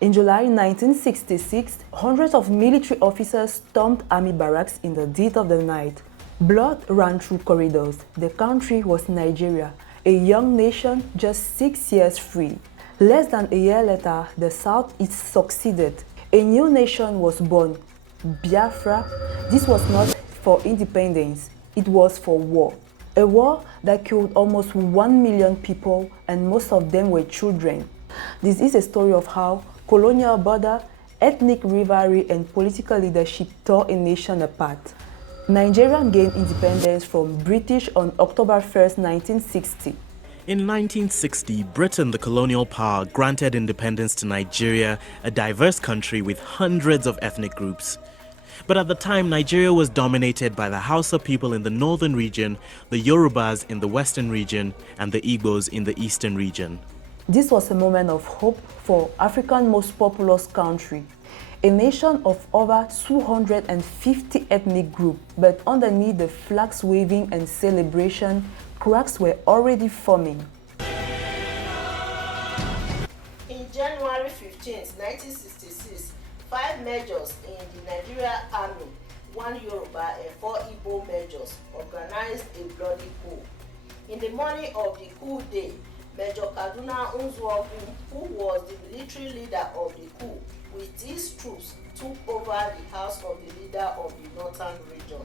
In July 1966, hundreds of military officers stormed army barracks in the dead of the night. Blood ran through corridors. The country was Nigeria, a young nation just 6 years free. Less than a year later, the Southeast succeeded. A new nation was born, Biafra. This was not for independence, it was for war. A war that killed almost 1 million people, and most of them were children. This is a story of how colonial border, ethnic rivalry, and political leadership tore a nation apart. Nigeria gained independence from British on October 1st, 1960. In 1960, Britain, the colonial power, granted independence to Nigeria, a diverse country with hundreds of ethnic groups. But at the time, Nigeria was dominated by the Hausa people in the northern region, the Yorubas in the western region, and the Igbos in the eastern region. This was a moment of hope for Africa's most populous country, a nation of over 250 ethnic groups, but underneath the flags waving and celebration, cracks were already forming. In January 15, 1966, 5 majors in the Nigerian army, 1 Yoruba and 4 Igbo majors, organized a bloody coup. In the morning of the coup day, Major Kaduna Nzwogu, who was the military leader of the coup, with his troops took over the house of the leader of the northern region.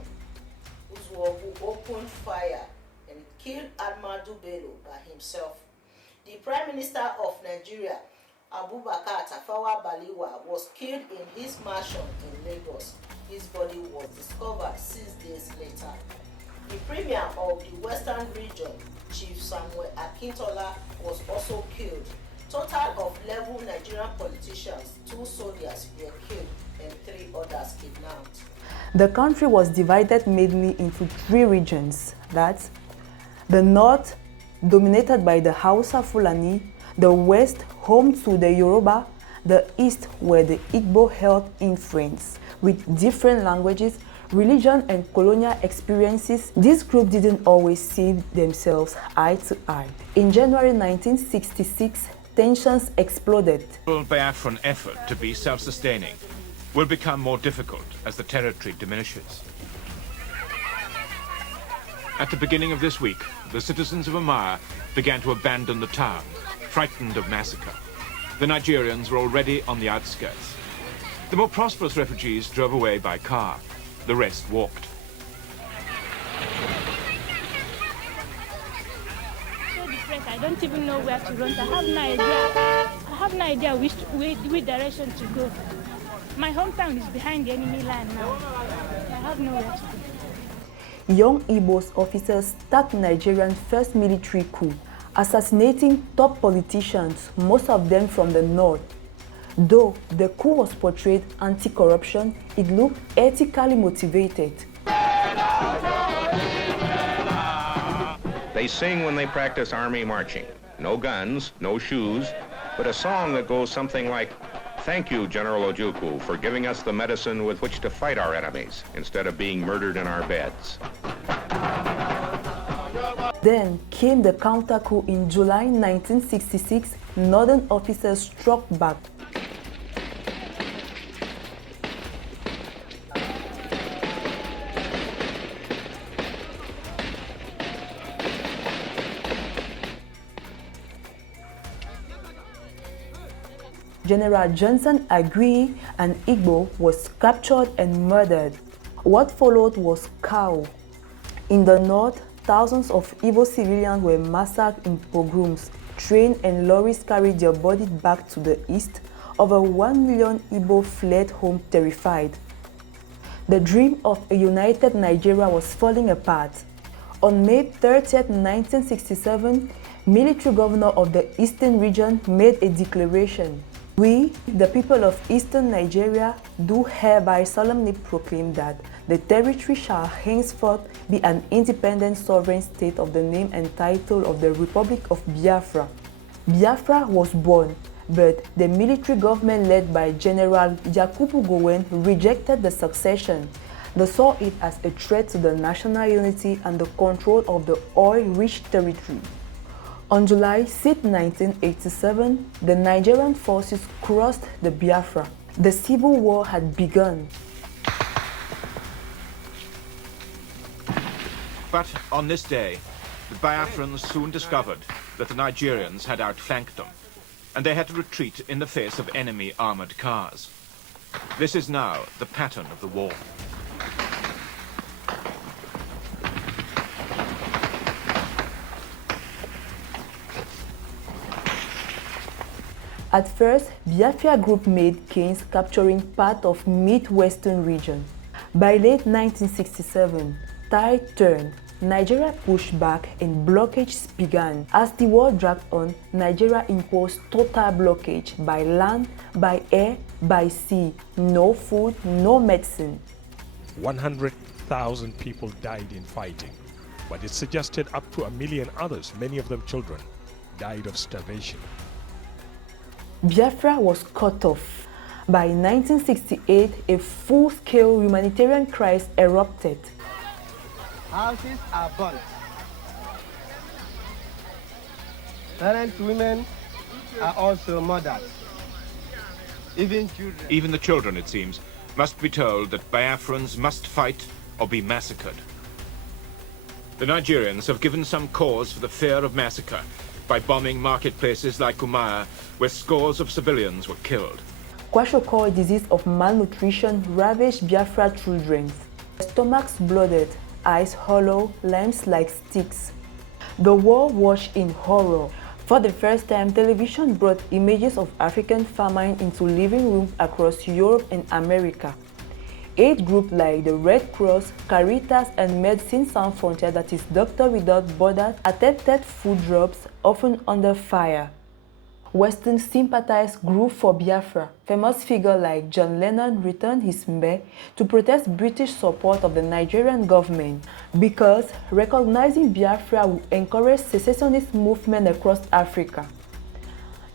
Nzwogu opened fire and killed Ahmadu Bello by himself. The Prime Minister of Nigeria, Abubakar Tafawa Balewa, was killed in his mansion in Lagos. His body was discovered 6 days later. The Premier of the Western region, Chief Samuel Akintola, was also killed. Total of 11 Nigerian politicians, 2 soldiers were killed, and 3 others kidnapped. The country was divided mainly into 3 regions. That's the north, dominated by the Hausa Fulani, the west, home to the Yoruba, the east, where the Igbo held influence. With different languages, religion, and colonial experiences, this group didn't always see themselves eye to eye. In January 1966, tensions exploded. The Biafran effort to be self-sustaining will become more difficult as the territory diminishes. At the beginning of this week, the citizens of Amaya began to abandon the town, frightened of massacre. The Nigerians were already on the outskirts. The more prosperous refugees drove away by car. The rest walked. So depressed, I don't even know where to run. I have no idea which direction to go. My hometown is behind the enemy line now. I have nowhere to go. Young Igbo officers started Nigeria's first military coup, assassinating top politicians, most of them from the north. Though the coup was portrayed anti-corruption, it looked ethically motivated. They sing when they practice army marching. No guns, no shoes, but a song that goes something like, "Thank you, General Ojukwu, for giving us the medicine with which to fight our enemies, instead of being murdered in our beds." Then came the counter-coup in July 1966. Northern officers struck back. General Johnson Agui, an Igbo, was captured and murdered. What followed was chaos. In the north, thousands of Igbo civilians were massacred in pogroms. Trains and lorries carried their bodies back to the east. Over 1 million Igbo fled home terrified. The dream of a united Nigeria was falling apart. On May 30, 1967, military governor of the eastern region made a declaration. We, the people of eastern Nigeria, do hereby solemnly proclaim that the territory shall henceforth be an independent sovereign state of the name and title of the Republic of Biafra. Biafra was born, but the military government led by General Yakubu Gowon rejected the succession. They saw it as a threat to the national unity and the control of the oil-rich territory. On July 6, 1987, the Nigerian forces crossed the Biafra. The civil war had begun. But on this day, the Biafrans soon discovered that the Nigerians had outflanked them, and they had to retreat in the face of enemy armored cars. This is now the pattern of the war. At first, Biafra group made gains capturing part of Midwestern region. By late 1967, tide turned. Nigeria pushed back and blockades began. As the war dragged on, Nigeria imposed total blockage by land, by air, by sea. No food, no medicine. 100,000 people died in fighting, but it suggested up to 1 million others, many of them children, died of starvation. Biafra was cut off. By 1968, a full-scale humanitarian crisis erupted. Houses are burnt. Parent women are also murdered. Even children. Even the children, it seems, must be told that Biafrans must fight or be massacred. The Nigerians have given some cause for the fear of massacre by bombing marketplaces like Umaya, where scores of civilians were killed. Kwashiorkor disease of malnutrition ravaged Biafra children. Stomachs bloated, eyes hollow, limbs like sticks. The war watched in horror. For the first time, television brought images of African famine into living rooms across Europe and America. Aid groups like the Red Cross, Caritas, and Médecins Sans Frontières, that is Doctors Without Borders, attempted food drops, often under fire. Western sympathies grew for Biafra. Famous figures like John Lennon returned his mbe to protest British support of the Nigerian government because recognizing Biafra would encourage secessionist movement across Africa.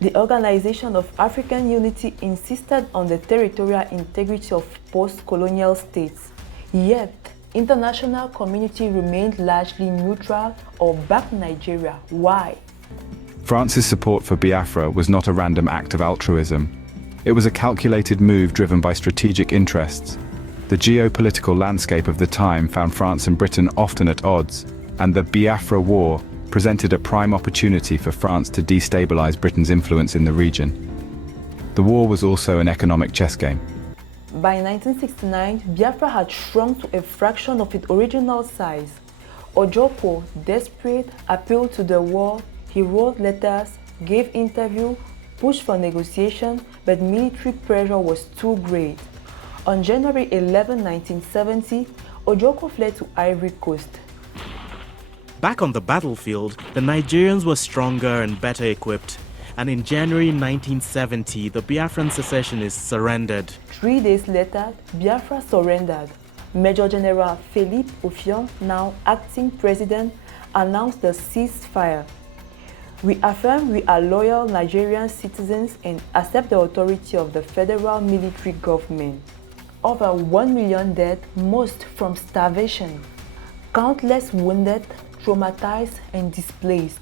The Organization of African Unity insisted on the territorial integrity of post-colonial states. Yet, international community remained largely neutral or backed Nigeria. Why? France's support for Biafra was not a random act of altruism. It was a calculated move driven by strategic interests. The geopolitical landscape of the time found France and Britain often at odds, and the Biafra War presented a prime opportunity for France to destabilize Britain's influence in the region. The war was also an economic chess game. By 1969, Biafra had shrunk to a fraction of its original size. Ojoko, desperate, appealed to the world. He wrote letters, gave interviews, pushed for negotiation, but military pressure was too great. On January 11, 1970, Ojoko fled to Ivory Coast. Back on the battlefield, the Nigerians were stronger and better equipped, and in January 1970, the Biafran secessionists surrendered. 3 days later, Biafra surrendered. Major General Philippe Ouffion, now acting president, announced the ceasefire. We affirm we are loyal Nigerian citizens and accept the authority of the federal military government. Over 1 million dead, most from starvation. Countless wounded, traumatized, and displaced.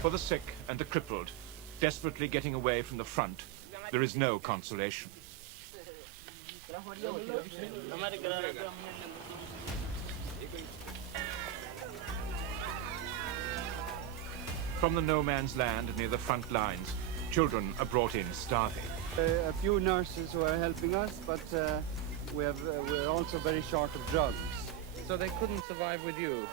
For the sick and the crippled, desperately getting away from the front, there is no consolation. From the no-man's land near the front lines, children are brought in starving. A few nurses who are helping us, but we're also very short of drugs. So they couldn't survive with you.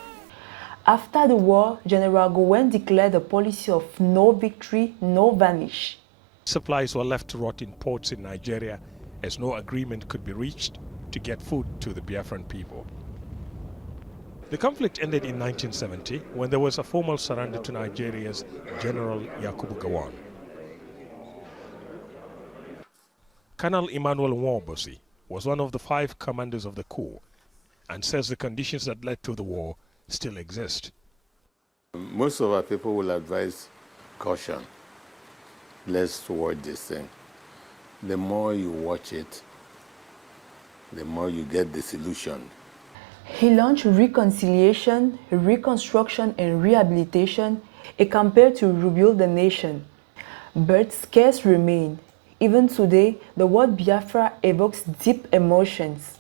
After the war, General Gowen declared a policy of no victory, no vanish. Supplies were left to rot in ports in Nigeria as no agreement could be reached to get food to the Biafran people. The conflict ended in 1970 when there was a formal surrender to Nigeria's General Yakubu Gowon. Colonel Emmanuel Nwaobosi was one of the 5 commanders of the coup and says the conditions that led to the war still exist. Most of our people will advise caution, less toward this thing. The more you watch it, the more you get disillusioned. He launched reconciliation, reconstruction, and rehabilitation, a campaign to rebuild the nation. But scarce remain. Even today, the word Biafra evokes deep emotions.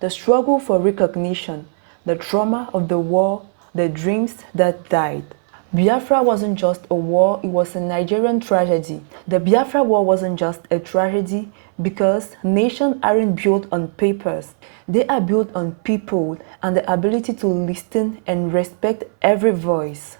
The struggle for recognition, the trauma of the war, the dreams that died. Biafra wasn't just a war, it was a Nigerian tragedy. The Biafra War wasn't just a tragedy because nations aren't built on papers. They are built on people and the ability to listen and respect every voice.